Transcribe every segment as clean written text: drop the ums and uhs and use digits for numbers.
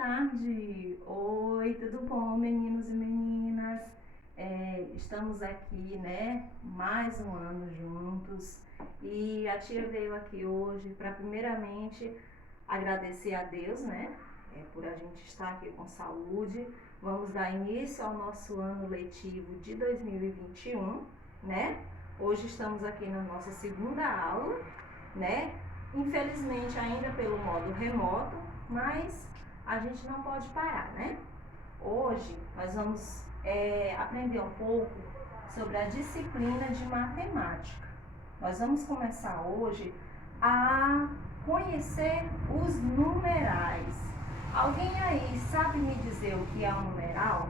tarde! Oi, tudo bom, meninos e meninas? Estamos aqui, né, mais um ano juntos e a tia veio aqui hoje para primeiramente agradecer a Deus, né, por a gente estar aqui com saúde. Vamos dar início ao nosso ano letivo de 2021, né? Hoje estamos aqui na nossa segunda aula, né? Infelizmente ainda pelo modo remoto, mas a gente não pode parar, né? Hoje nós vamos aprender um pouco sobre a disciplina de matemática. Nós vamos começar hoje a conhecer os numerais. Alguém aí sabe me dizer o que é um numeral?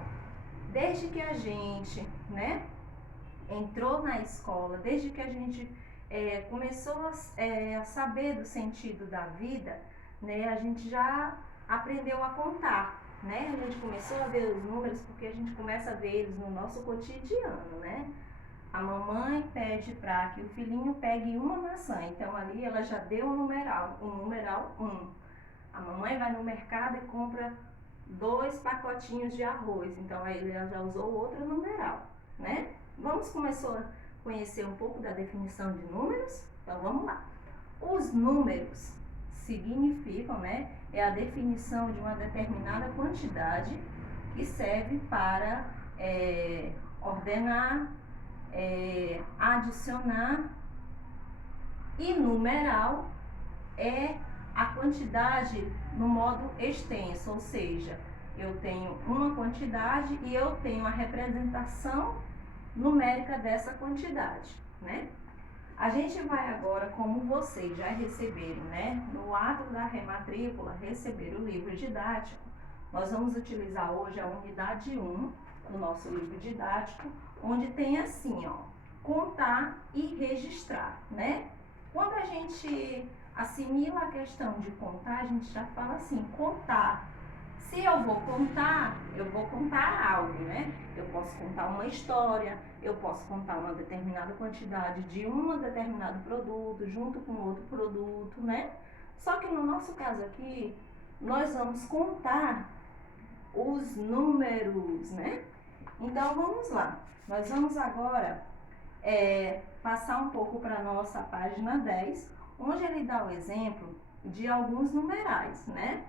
Desde que a gente, né, entrou na escola, desde que a gente começou a saber do sentido da vida, né, a gente já aprendeu a contar, né? A gente começou a ver os números porque a gente começa a ver eles no nosso cotidiano, né? A mamãe pede para que o filhinho pegue uma maçã, então ali ela já deu um numeral 1. A mamãe vai no mercado e compra 2 pacotinhos de arroz, então aí ela já usou outro numeral, né? Vamos começar a conhecer um pouco da definição de números? Então vamos lá. Os números significam, né, é a definição de uma determinada quantidade que serve para ordenar, adicionar, e numeral é a quantidade no modo extenso, ou seja, eu tenho uma quantidade e eu tenho a representação numérica dessa quantidade, né? A gente vai agora, como vocês já receberam, né, no ato da rematrícula, receber o livro didático, nós vamos utilizar hoje a unidade 1 do nosso livro didático, onde tem assim, ó, contar e registrar, né? Quando a gente assimila a questão de contar, a gente já fala assim, contar. Se eu vou contar algo, né? Eu posso contar uma história, eu posso contar uma determinada quantidade de um determinado produto junto com outro produto, né? Só que no nosso caso aqui, nós vamos contar os números, né? Então vamos lá. Nós vamos agora passar um pouco para a nossa página 10, onde ele dá o exemplo de alguns numerais, né?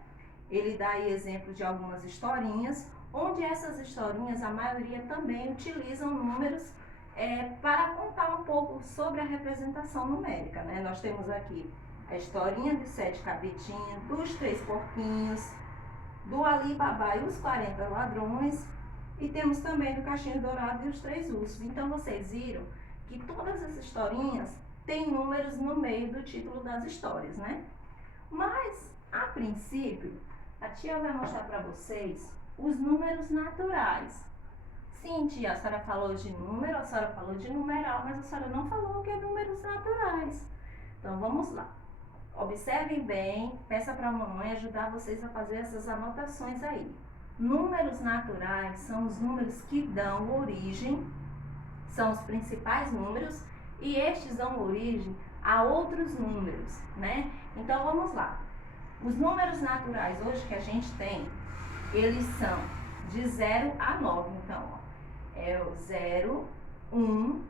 Ele dá aí exemplo de algumas historinhas, onde essas historinhas, a maioria também utilizam números para contar um pouco sobre a representação numérica, né? Nós temos aqui a historinha de 7 cabritinhos, dos 3 porquinhos, do Ali Babá e os 40 ladrões, e temos também do Caixinho Dourado e os 3 ursos. Então vocês viram que todas as historinhas têm números no meio do título das histórias, né? Mas, a princípio, a tia vai mostrar para vocês os números naturais. Sim, tia, a senhora falou de número, a senhora falou de numeral, mas a senhora não falou o que é números naturais. Então, vamos lá. Observem bem, peça para a mamãe ajudar vocês a fazer essas anotações aí. Números naturais são os números que dão origem, são os principais números, e estes dão origem a outros números, né? Então, vamos lá. Os números naturais hoje que a gente tem, eles são de 0 a 9. Então, ó, é o 0, 1,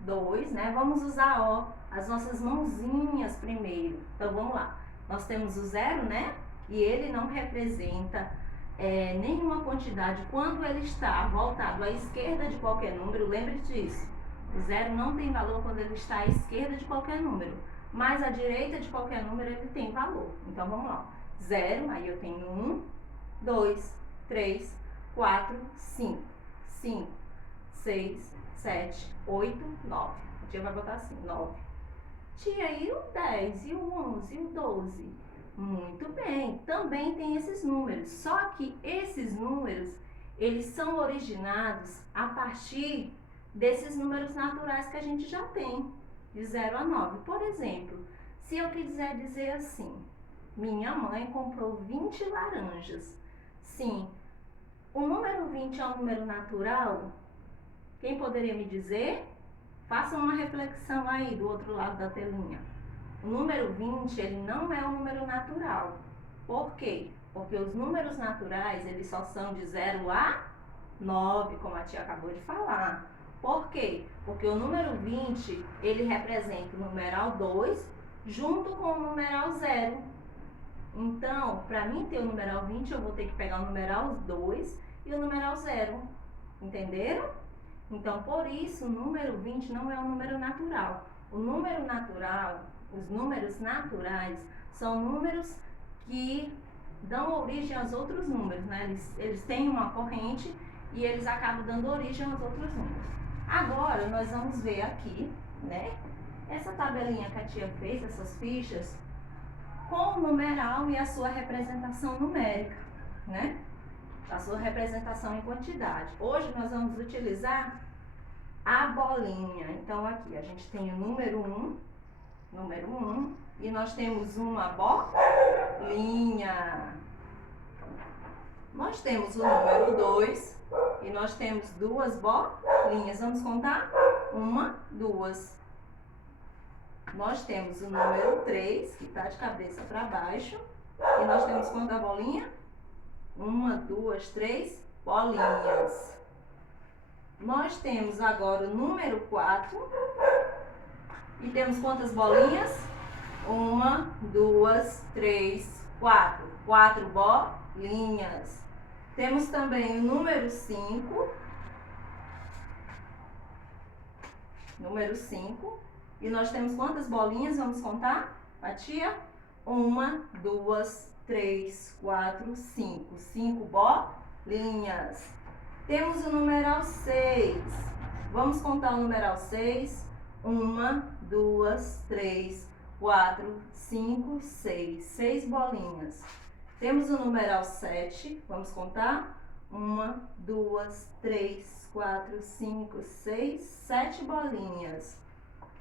2, né? Vamos usar, ó, as nossas mãozinhas primeiro. Então, vamos lá. Nós temos o 0, né? E ele não representa nenhuma quantidade. Quando ele está voltado à esquerda de qualquer número, lembre disso. O 0 não tem valor quando ele está à esquerda de qualquer número. Mas à direita de qualquer número ele tem valor. Então vamos lá. 0, aí eu tenho 1, 2, 3, 4, 5. 5, 6, 7, 8, 9. A tia vai botar assim, 9. Tia, e o 10, e o 11, e o 12? Muito bem, também tem esses números. Só que esses números, eles são originados a partir desses números naturais que a gente já tem, de 0 a 9. Por exemplo, se eu quiser dizer assim, minha mãe comprou 20 laranjas. Sim, o número 20 é um número natural? Quem poderia me dizer? Façam uma reflexão aí do outro lado da telinha. O número 20, ele não é um número natural. Por quê? Porque os números naturais, eles só são de 0 a 9, como a tia acabou de falar. Por quê? Porque o número 20, ele representa o numeral 2 junto com o numeral 0. Então, para mim ter o numeral 20, eu vou ter que pegar o numeral 2 e o numeral 0. Entenderam? Então, por isso, o número 20 não é um número natural. O número natural, os números naturais, são números que dão origem aos outros números, né? Eles têm uma corrente e eles acabam dando origem aos outros números. Agora, nós vamos ver aqui, né? Essa tabelinha que a tia fez, essas fichas, com o numeral e a sua representação numérica, né? A sua representação em quantidade. Hoje nós vamos utilizar a bolinha. Então aqui a gente tem o número 1, e nós temos uma bolinha. Nós temos o número 2 e nós temos duas bolinhas. Vamos contar? 1, 2. Nós temos o número 3, que está de cabeça para baixo. E nós temos quanta bolinha? 1, 2, 3 bolinhas. Nós temos agora o número 4. E temos quantas bolinhas? 1, 2, 3, 4. 4 bolinhas. Temos também o número 5. Número 5. E nós temos quantas bolinhas? Vamos contar? A tia? 1, 2, 3, 4, 5. 5 bolinhas. Temos o numeral 6. Vamos contar o numeral 6. 1, 2, 3, 4, 5, 6. 6 bolinhas. Temos o numeral 7. Vamos contar? 1, 2, 3, 4, 5, 6. 7 bolinhas.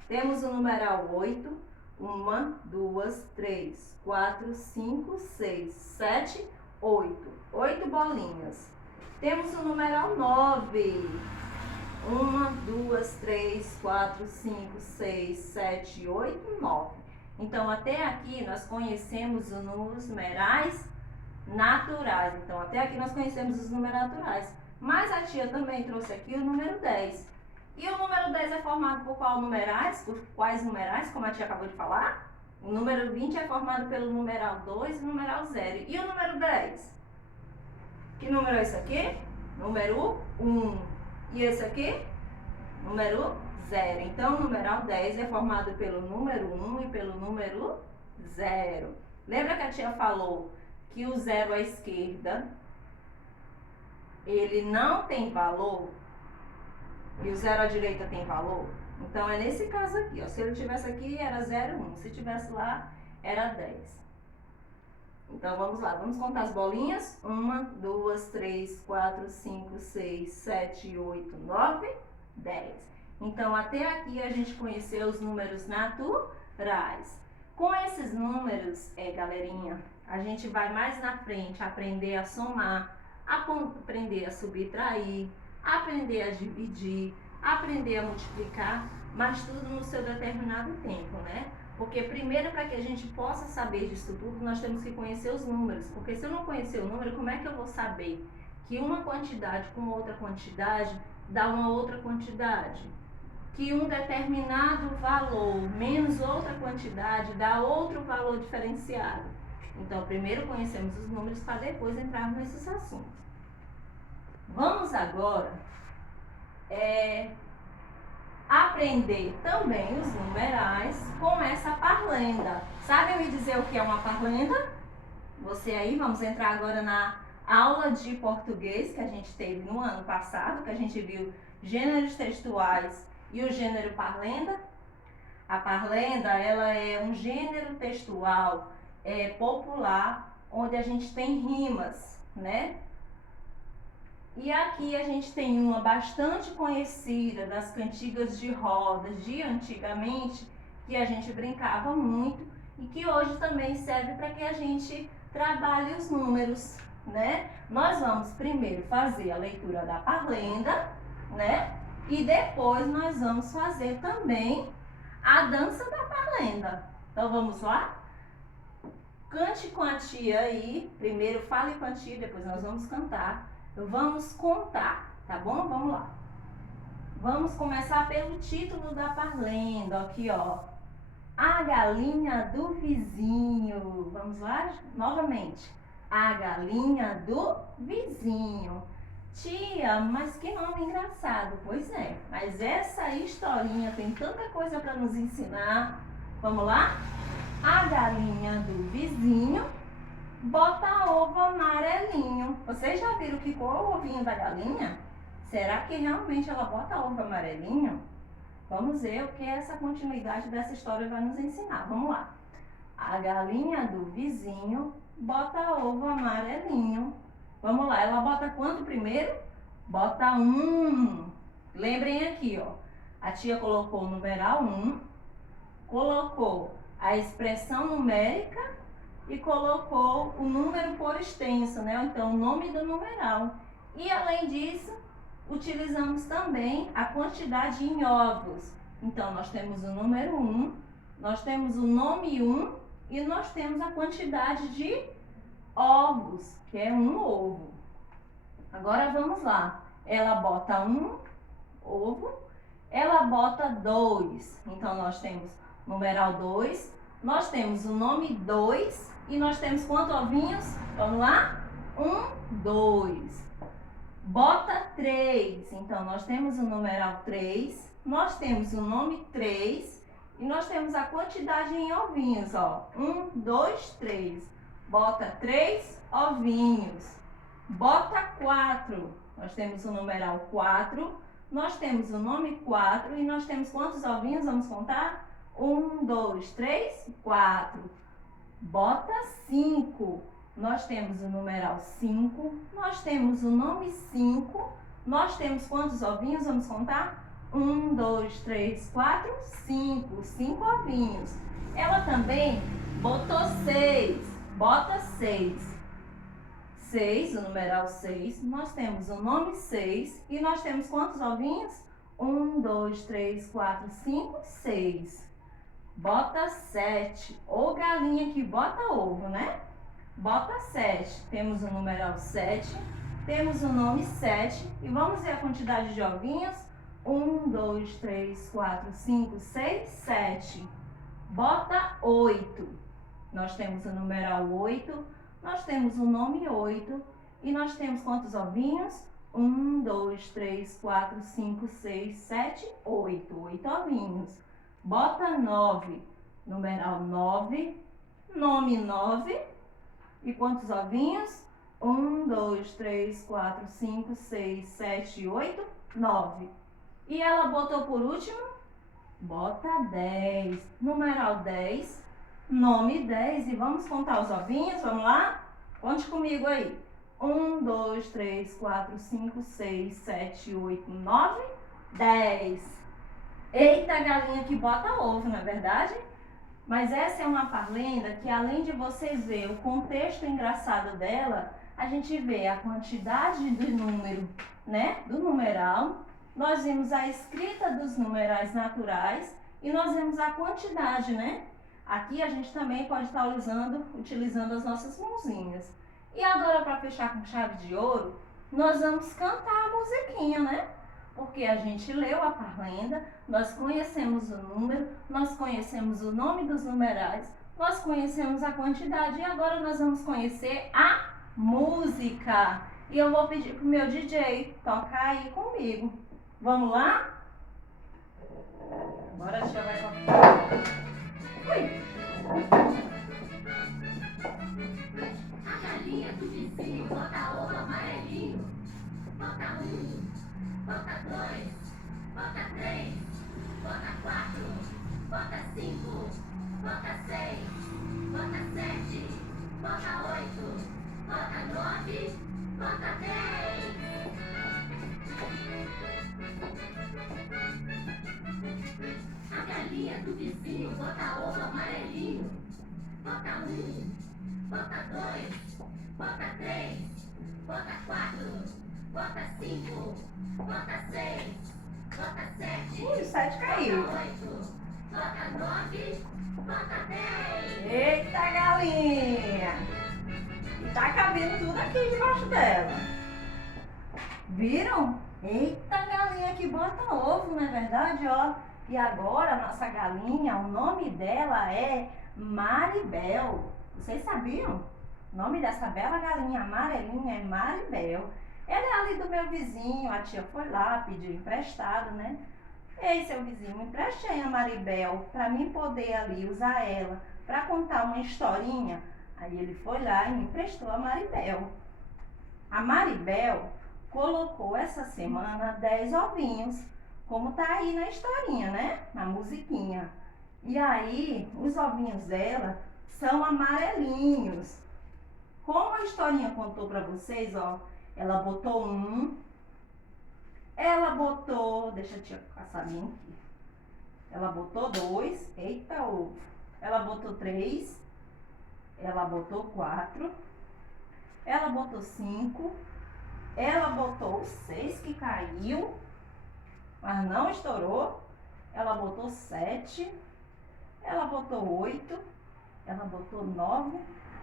Temos o numeral 8. 1, 2, 3, 4, 5, 6, 7, 8. 8 bolinhas. Temos o numeral 9. 1, 2, 3, 4, 5, 6, 7, 8, 9. Então, até aqui nós conhecemos os numerais naturais. Então, até aqui nós conhecemos os números naturais. Mas a tia também trouxe aqui o número 10. E o número 10 é formado por quais numerais? Por quais numerais, como a tia acabou de falar? O número 20 é formado pelo numeral 2 e o numeral 0. E o número 10? Que número é esse aqui? Número 1. E esse aqui? Número 0. Então, o numeral 10 é formado pelo número 1 e pelo número 0. Lembra que a tia falou que o 0 à esquerda, ele não tem valor? E o 0 à direita tem valor? Então, é nesse caso aqui, ó. Se ele tivesse aqui, era 0, 1. Se tivesse lá, era 10. Então, vamos lá. Vamos contar as bolinhas. 1, 2, 3, 4, 5, 6, 7, 8, 9, 10. Então, até aqui a gente conheceu os números naturais. Com esses números, galerinha, a gente vai mais na frente aprender a somar, aprender a subtrair, aprender a dividir, aprender a multiplicar, mas tudo no seu determinado tempo, né? Porque primeiro, para que a gente possa saber disso tudo, nós temos que conhecer os números. Porque se eu não conhecer o número, como é que eu vou saber que uma quantidade com outra quantidade dá uma outra quantidade? Que um determinado valor menos outra quantidade dá outro valor diferenciado? Então, primeiro conhecemos os números para depois entrarmos nesses assuntos. Vamos agora aprender também os numerais com essa parlenda. Sabem me dizer o que é uma parlenda? Você aí, vamos entrar agora na aula de português que a gente teve no ano passado, que a gente viu gêneros textuais e o gênero parlenda. A parlenda, ela é um gênero textual popular, onde a gente tem rimas, né? E aqui a gente tem uma bastante conhecida das cantigas de rodas de antigamente, que a gente brincava muito e que hoje também serve para que a gente trabalhe os números, né? Nós vamos primeiro fazer a leitura da parlenda, né? E depois nós vamos fazer também a dança da parlenda. Então vamos lá? Cante com a tia aí. Primeiro fale com a tia, depois nós vamos cantar. Vamos contar, tá bom? Vamos lá. Vamos começar pelo título da parlenda. Aqui, ó. A galinha do vizinho. Vamos lá? Novamente. A galinha do vizinho. Tia, mas que nome engraçado. Pois é, mas essa historinha tem tanta coisa para nos ensinar. Vamos lá? A galinha do vizinho bota ovo amarelinho. Vocês já viram que cor é o ovinho da galinha? Será que realmente ela bota ovo amarelinho? Vamos ver o que essa continuidade dessa história vai nos ensinar. Vamos lá. A galinha do vizinho bota ovo amarelinho. Vamos lá, ela bota quanto primeiro? Bota 1. Lembrem aqui, ó. A tia colocou o numeral 1, colocou a expressão numérica e colocou o número por extenso, né? Então, o nome do numeral. E, além disso, utilizamos também a quantidade em ovos. Então, nós temos o número 1, nós temos o nome 1 e nós temos a quantidade de ovos, que é 1 ovo. Agora vamos lá. Ela bota 1 ovo, ela bota 2. Então nós temos numeral 2, nós temos o nome 2 e nós temos quantos ovinhos? Vamos lá? 1, 2. Bota 3. Então nós temos o numeral 3, nós temos o nome 3 e nós temos a quantidade em ovinhos, ó. 1, 2, 3. Bota 3 ovinhos. Bota 4. Nós temos o numeral 4. Nós temos o nome 4. E nós temos quantos ovinhos? Vamos contar? 1, 2, 3, 4. Bota 5. Nós temos o numeral 5. Nós temos o nome 5. Nós temos quantos ovinhos? Vamos contar? 1, 2, 3, 4, 5. 5 ovinhos. Ela também botou 6. Bota 6. 6, o numeral 6. Nós temos o nome 6. E nós temos quantos ovinhos? 1, 2, 3, 4, 5, 6. Bota 7. Ou galinha que bota ovo, né? Bota 7. Temos o numeral 7. Temos o nome 7. E vamos ver a quantidade de ovinhos? 1, 2, 3, 4, 5, 6, 7. Bota 8. Nós temos o numeral 8, nós temos o nome 8 e nós temos quantos ovinhos? 1, 2, 3, 4, 5, 6, 7, 8. 8 ovinhos. Bota 9, numeral 9, nome 9 e quantos ovinhos? 1, 2, 3, 4, 5, 6, 7, 8, 9. E ela botou por último? Bota 10, numeral 10. Nome 10 e vamos contar os ovinhos, vamos lá? Conte comigo aí. 1, 2, 3, 4, 5, 6, 7, 8, 9, 10. Eita, galinha que bota ovo, não é verdade? Mas essa é uma parlenda que, além de vocês verem o contexto engraçado dela, a gente vê a quantidade de número, né? Do numeral. Nós vimos a escrita dos numerais naturais e nós vemos a quantidade, né? Aqui a gente também pode estar utilizando as nossas mãozinhas. E agora, para fechar com chave de ouro, nós vamos cantar a musiquinha, né? Porque a gente leu a parlenda, nós conhecemos o número, nós conhecemos o nome dos numerais, nós conhecemos a quantidade e agora nós vamos conhecer a música. E eu vou pedir para o meu DJ tocar aí comigo. Vamos lá? Agora a tia vai tocar. Ui. A galinha do vizinho bota ovo amarelinho. Bota 1, bota 2, bota 3, bota 4, bota 5, bota 6, bota 7, bota 8, bota 9, bota 10. A galinha do vizinho bota ovo amarelinho. Bota 1, bota 2, bota 3, bota 4, bota 5, bota 6, bota 7. O 7 caiu. Bota 8, bota 9, Bota 10. Eita, galinha! E tá cabendo tudo aqui debaixo dela. Viram? Eita, galinha que bota ovo, não é verdade, ó? E agora a nossa galinha, o nome dela é Maribel. Vocês sabiam? O nome dessa bela galinha amarelinha é Maribel. Ela é ali do meu vizinho, a tia foi lá, pediu emprestado, né? Ei, seu vizinho, me empreste aí a Maribel para mim poder ali usar ela para contar uma historinha. Aí ele foi lá e me emprestou a Maribel. A Maribel colocou essa semana 10 ovinhos, como tá aí na historinha, né? Na musiquinha. E aí, os ovinhos dela são amarelinhos. Como a historinha contou para vocês, ó, ela botou ela botou, deixa a tia passar bem aqui. Ela botou 2, eita ovo. Ela botou 3, ela botou 4, ela botou 5, ela botou 6 que caiu, mas não estourou. Ela botou 7, ela botou 8, ela botou 9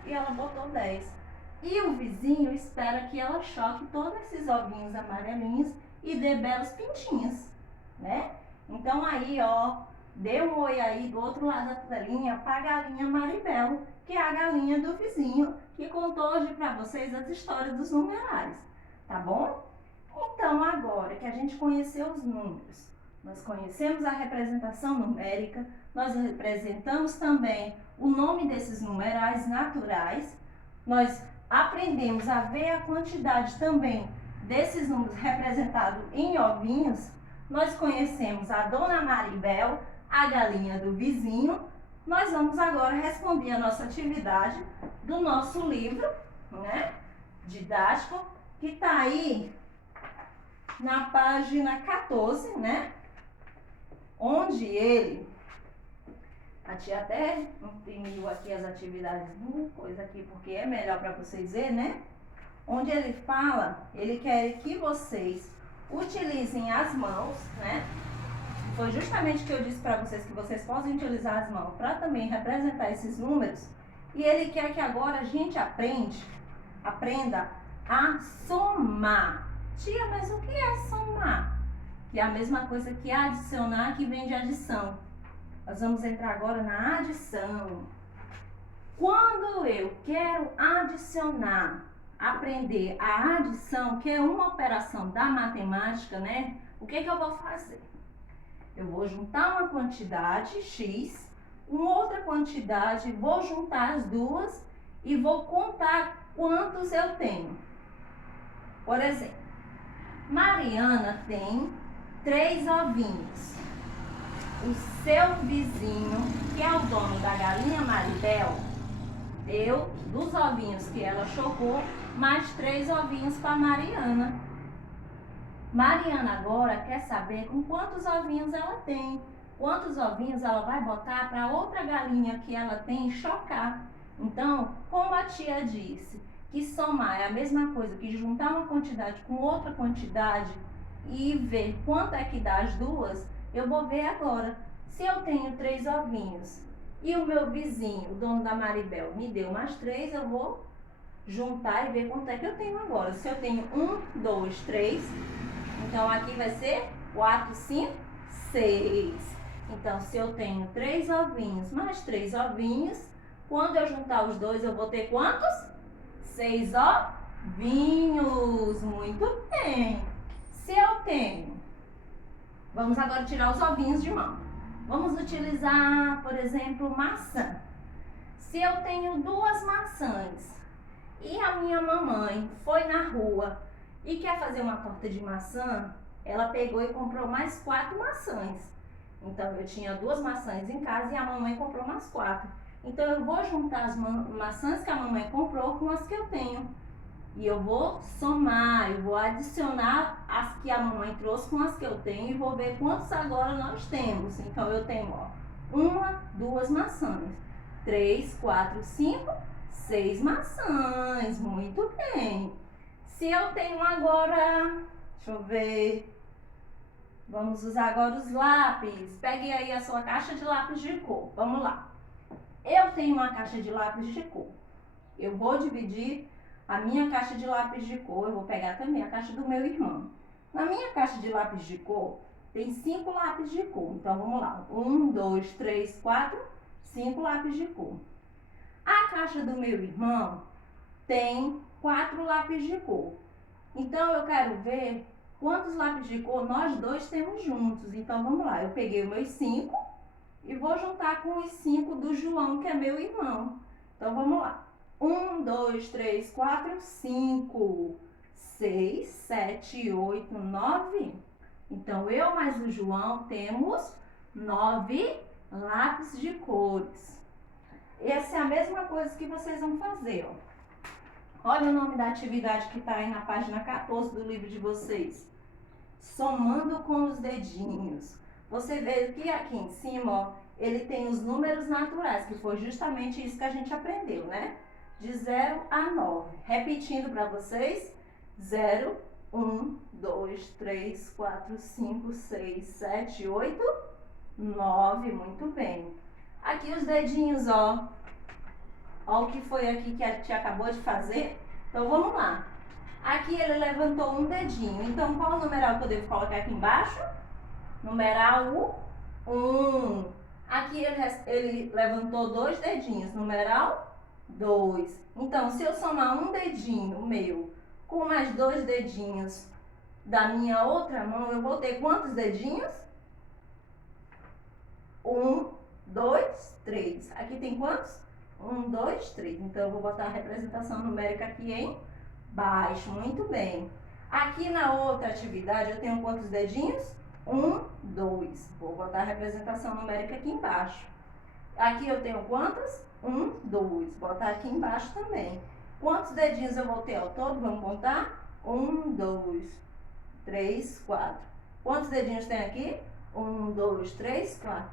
e ela botou 10. E o vizinho espera que ela choque todos esses ovinhos amarelinhos e dê belos pintinhos, né? Então aí, ó, dê um oi aí do outro lado da telinha para a galinha Maribel, que é a galinha do vizinho, que contou hoje para vocês as histórias dos numerais, tá bom? Então agora que a gente conheceu os números, nós conhecemos a representação numérica, nós representamos também o nome desses numerais naturais, nós aprendemos a ver a quantidade também desses números representados em ovinhos, nós conhecemos a Dona Maribel, a galinha do vizinho. Nós vamos agora responder a nossa atividade do nosso livro, né, didático, que está aí na página 14, né, onde ele, a tia até imprimiu aqui as atividades do coisa aqui, porque é melhor para vocês verem, né? Onde ele fala, ele quer que vocês utilizem as mãos, né? Foi justamente o que eu disse para vocês, que vocês podem utilizar as mãos para também representar esses números. E ele quer que agora a gente aprenda a somar. Tia, mas o que é somar? Que é a mesma coisa que adicionar, que vem de adição. Nós vamos entrar agora na adição. Quando eu quero adicionar, aprender a adição, que é uma operação da matemática, né? O que eu vou fazer? Eu vou juntar uma quantidade X, uma outra quantidade, vou juntar as duas e vou contar quantos eu tenho. Por exemplo, Mariana tem 3 ovinhos. O seu vizinho, que é o dono da galinha Maribel, deu dos ovinhos que ela chocou, mais 3 ovinhos para Mariana. Mariana agora quer saber com quantos ovinhos ela tem. Quantos ovinhos ela vai botar para outra galinha que ela tem chocar. Então, como a tia disse, que somar é a mesma coisa que juntar uma quantidade com outra quantidade e ver quanto é que dá as duas, eu vou ver agora. Se eu tenho 3 ovinhos e o meu vizinho, o dono da Maribel, me deu mais 3, eu vou juntar e ver quanto é que eu tenho agora. Se eu tenho 1, 2, 3, então aqui vai ser 4, 5, 6. Então, se eu tenho 3 ovinhos mais 3 ovinhos, quando eu juntar os dois, eu vou ter quantos? 6 ovinhos. Muito bem. Se eu tenho... Vamos agora tirar os ovinhos de mão. Vamos utilizar, por exemplo, maçã. Se eu tenho 2 maçãs e a minha mamãe foi na rua e quer fazer uma torta de maçã, ela pegou e comprou mais 4 maçãs. Então, eu tinha 2 maçãs em casa e a mamãe comprou mais 4. Então, eu vou juntar as maçãs que a mamãe comprou com as que eu tenho. E eu vou somar, eu vou adicionar as que a mamãe trouxe com as que eu tenho e vou ver quantos agora nós temos. Então, eu tenho, ó, 1, 2 maçãs, 3, 4, 5, 6 maçãs. Muito bem. Se eu tenho agora, deixa eu ver, vamos usar agora os lápis. Pegue aí a sua caixa de lápis de cor. Vamos lá. Eu tenho uma caixa de lápis de cor. Eu vou dividir a minha caixa de lápis de cor. Eu vou pegar também a caixa do meu irmão. Na minha caixa de lápis de cor, tem 5 lápis de cor. Então, vamos lá. 1, 2, 3, 4, 5 lápis de cor. A caixa do meu irmão tem 4 lápis de cor. Então, eu quero ver quantos lápis de cor nós dois temos juntos. Então, vamos lá. Eu peguei os meus 5 e vou juntar com os 5 do João, que é meu irmão. Então, vamos lá. 1, 2, 3, 4, 5, 6, 7, 8, 9. Então, eu mais o João temos 9 lápis de cores. Essa é a mesma coisa que vocês vão fazer, ó. Olha o nome da atividade que está aí na página 14 do livro de vocês. Somando com os dedinhos. Você vê que aqui em cima, ó, ele tem os números naturais, que foi justamente isso que a gente aprendeu, né? De 0 a 9. Repetindo para vocês. 0, 1, 2, 3, 4, 5, 6, 7, 8, 9. Muito bem. Aqui os dedinhos, ó. Ó o que foi aqui que a tia acabou de fazer. Então, vamos lá. Aqui ele levantou um dedinho. Então, qual o numeral que eu devo colocar aqui embaixo? Numeral 1. Aqui ele levantou 2 dedinhos. Numeral 2. Então, se eu somar um dedinho meu com mais 2 dedinhos da minha outra mão, eu vou ter quantos dedinhos? 1, 2, 3. Aqui tem quantos? 1, 2, 3. Então, eu vou botar a representação numérica aqui embaixo. Muito bem. Aqui na outra atividade, eu tenho quantos dedinhos? 1, 2. Vou botar a representação numérica aqui embaixo. Aqui eu tenho quantas? 1, 2. Vou botar aqui embaixo também. Quantos dedinhos eu vou ter ao todo? Vamos contar? 1, 2, 3, 4. Quantos dedinhos tem aqui? 1, 2, 3, 4.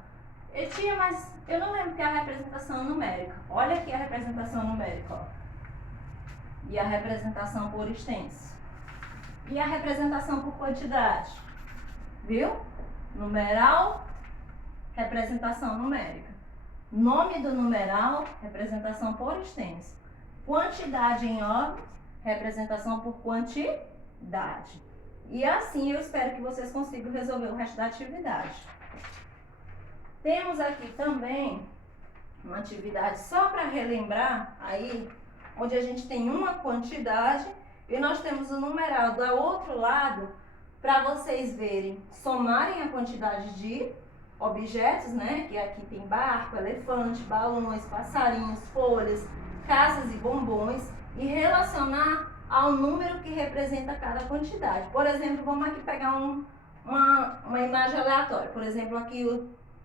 Eu tinha, mas eu não lembro que é a representação numérica. Olha aqui a representação numérica, ó. E a representação por extenso. E a representação por quantidade. Viu? Numeral, representação numérica. Nome do numeral, representação por extenso. Quantidade em ordem, representação por quantidade. E assim eu espero que vocês consigam resolver o resto da atividade. Temos aqui também uma atividade só para relembrar aí, onde a gente tem uma quantidade e nós temos o numeral do outro lado para vocês verem, somarem a quantidade de objetos, né? Que aqui tem barco, elefante, balões, passarinhos, folhas, casas e bombons e relacionar ao número que representa cada quantidade. Por exemplo, vamos aqui pegar uma imagem aleatória. Por exemplo, aqui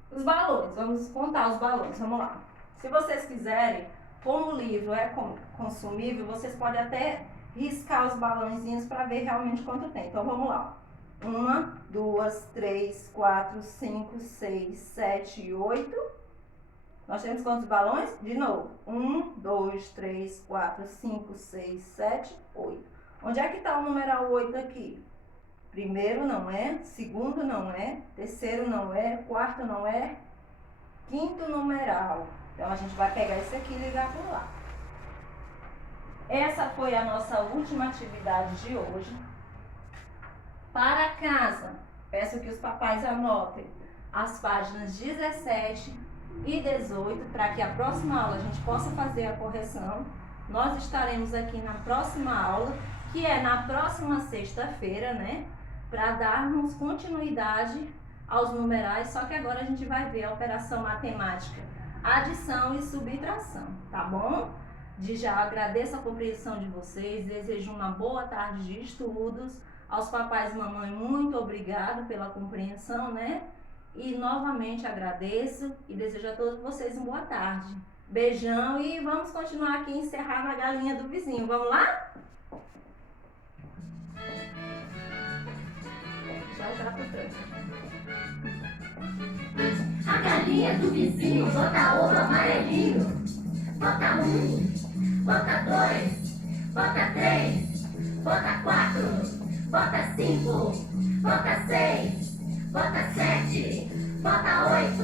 os balões. Vamos contar os balões. Vamos lá. Se vocês quiserem, como o livro é consumível, vocês podem até riscar os balãozinhos para ver realmente quanto tem. Então, vamos lá. 1, 2, 3, 4, 5, 6, 7, 8. Nós temos quantos balões? De novo. 1, 2, 3, 4, 5, 6, 7, 8. Onde é que está o numeral 8 aqui? Primeiro não é, segundo não é, terceiro não é, quarto não é, quinto numeral. Então, a gente vai pegar esse aqui e ligar por lá. Essa foi a nossa última atividade de hoje. Para casa, peço que os papais anotem as páginas 17 e 18, para que a próxima aula a gente possa fazer a correção. Nós estaremos aqui na próxima aula, que é na próxima sexta-feira, né? Para darmos continuidade aos numerais, só que agora a gente vai ver a operação matemática, adição e subtração, tá bom? Já agradeço a compreensão de vocês, desejo uma boa tarde de estudos. Aos papais e mamãe, muito obrigado pela compreensão, né? E novamente agradeço e desejo a todos vocês uma boa tarde. Beijão e vamos continuar aqui, encerrar na galinha do vizinho. Vamos lá? Já pro trânsito. A galinha do vizinho bota ovo amarelinho. Bota 1, bota 2, bota 3, bota 4, bota 5, bota 6, bota 7, bota 8.